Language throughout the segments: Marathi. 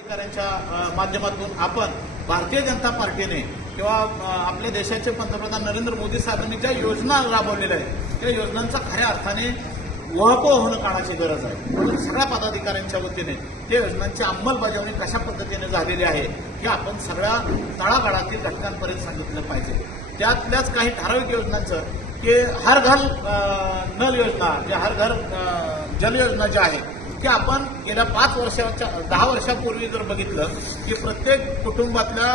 अधिकाऱ्यांच्या माध्यमातून आपण भारतीय जनता पार्टीने किंवा आपल्या देशाचे पंतप्रधान नरेंद्र मोदी साहेबांनी ज्या योजना राबवलेल्या आहेत त्या योजनांचा खऱ्या अर्थाने वहपो होणं काळाची गरज आहे। म्हणून सगळ्या पदाधिकाऱ्यांच्या वतीने त्या योजनांची अंमलबजावणी कशा पद्धतीने झालेली आहे हे आपण सगळ्या तळागाळातील घटकांपर्यंत सांगितलं पाहिजे। त्यातल्याच काही ठराविक योजनांचं की हर घर नल योजना ज्या हर घर जल योजना ज्या आहेत की आपण गेल्या 10 वर्षापूर्वी जर बघितलं की प्रत्येक कुटुंबातल्या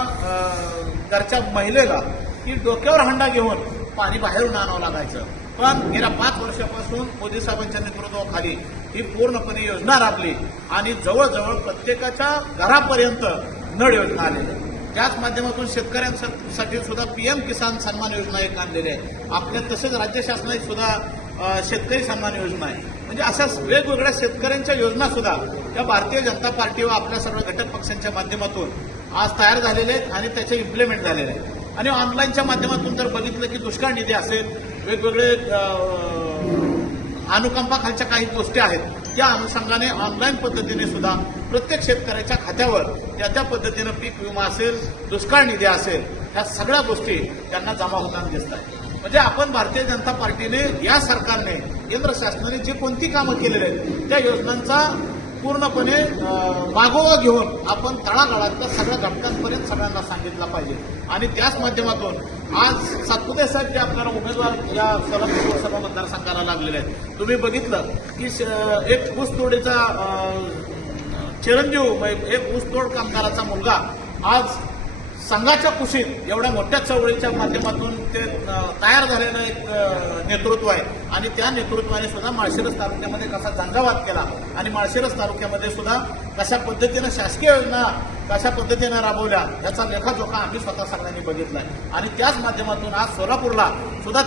घरच्या महिलेला की डोक्यावर हंडा घेऊन पाणी बाहेरून आणावं लागायचं, पण गेल्या 5 वर्षापासून मोदी साहेबांच्या नेतृत्वाखाली ही पूर्णपणे योजना राबली आणि जवळजवळ प्रत्येकाच्या घरापर्यंत नळ योजना आलेली। त्याच माध्यमातून शेतकऱ्यांसाठी सुद्धा पीएम किसान सन्मान योजना एक आणलेली आहे आपल्या, तसेच राज्य शासनाची सुद्धा शेतकरी सन्मान योजना आहे। म्हणजे अशा वेगवेगळ्या शेतकऱ्यांच्या योजना सुद्धा या भारतीय जनता पार्टी व आपल्या सर्व घटक पक्षांच्या माध्यमातून आज तयार झालेले आहेत आणि त्याचे इम्प्लिमेंट झालेले आहेत। आणि ऑनलाईनच्या माध्यमातून जर बघितलं की दुष्काळ निधी असेल, वेगवेगळे अनुकंपाखालच्या काही गोष्टी आहेत त्या अनुषंगाने ऑनलाईन पद्धतीने सुद्धा प्रत्येक शेतकऱ्याच्या खात्यावर त्या पद्धतीनं पीक विमा असेल, दुष्काळ निधी असेल, ह्या सगळ्या गोष्टी त्यांना जमा होताना दिसत आहेत। म्हणजे आपण भारतीय जनता पार्टीने या सरकारने केंद्र शासनाने जे कोणती कामं केलेली आहेत त्या योजनांचा पूर्णपणे मागोवा घेऊन आपण तळागाळातल्या सगळ्या घटकांपर्यंत सगळ्यांना सांगितलं पाहिजे। आणि त्याच माध्यमातून आज सातपुते साहेब जे आपल्याला उमेदवार या सोलापूर लोकसभा मतदारसंघाला लागलेले आहेत, तुम्ही बघितलं की एक ऊसतोडीचा चिरंजीव, एक ऊसतोड कामगाराचा मुलगा आज संघाच्या कुशीत एवढ्या मोठ्या चळवळीच्या माध्यमातून ते तयार झालेलं एक नेतृत्व आहे आणि त्या नेतृत्वाने सुद्धा माळशिरस तालुक्यामध्ये कसा झंझावात केला आणि माळशिरस तालुक्यामध्ये सुद्धा कशा पद्धतीनं शासकीय योजना कशा पद्धतीनं राबवल्या याचा लेखाजोखा आम्ही स्वतः सगळ्यांनी बघितला आहे। आणि त्याच माध्यमातून आज सोलापूरला सुद्धा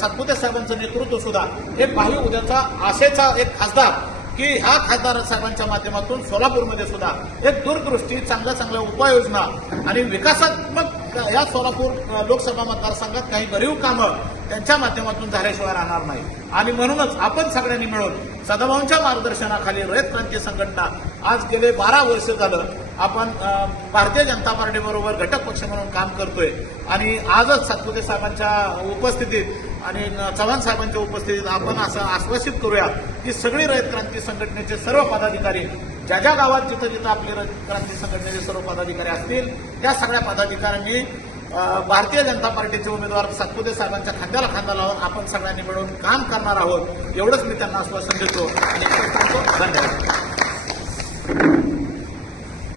सातपुते साहेबांचं नेतृत्व सुद्धा हे पाहिजे उद्याचा आशेचा एक खासदार की ह्या खासदार साहेबांच्या माध्यमातून सोलापूरमध्ये सुद्धा एक दूरदृष्टी चांगल्या उपाययोजना आणि विकासात्मक या सोलापूर लोकसभा मतदारसंघात काही भरीव कामं त्यांच्या माध्यमातून झाल्याशिवाय राहणार नाही। आणि म्हणूनच आपण सगळ्यांनी मिळून सदाभाऊंच्या मार्गदर्शनाखाली रयत क्रांती संघटना आज गेले 12 वर्ष झालं आपण भारतीय जनता पार्टी बरोबर घटक पक्ष म्हणून काम करतोय आणि आजच सातपुते साहेबांच्या उपस्थितीत आणि चव्हाण साहेबांच्या उपस्थितीत आपण असं आश्वासित करूया की सगळी रयत क्रांती संघटनेचे सर्व पदाधिकारी ज्या गावात जिथं आपले रयत क्रांती संघटनेचे सर्व पदाधिकारी असतील त्या सगळ्या पदाधिकाऱ्यांनी भारतीय जनता पार्टीचे उमेदवार सातपुते साहेबांच्या खांद्याला खांदा लावून आपण सगळ्यांनी मिळून काम करणार आहोत, एवढंच मी त्यांना आश्वासन देतो आणि धन्यवाद।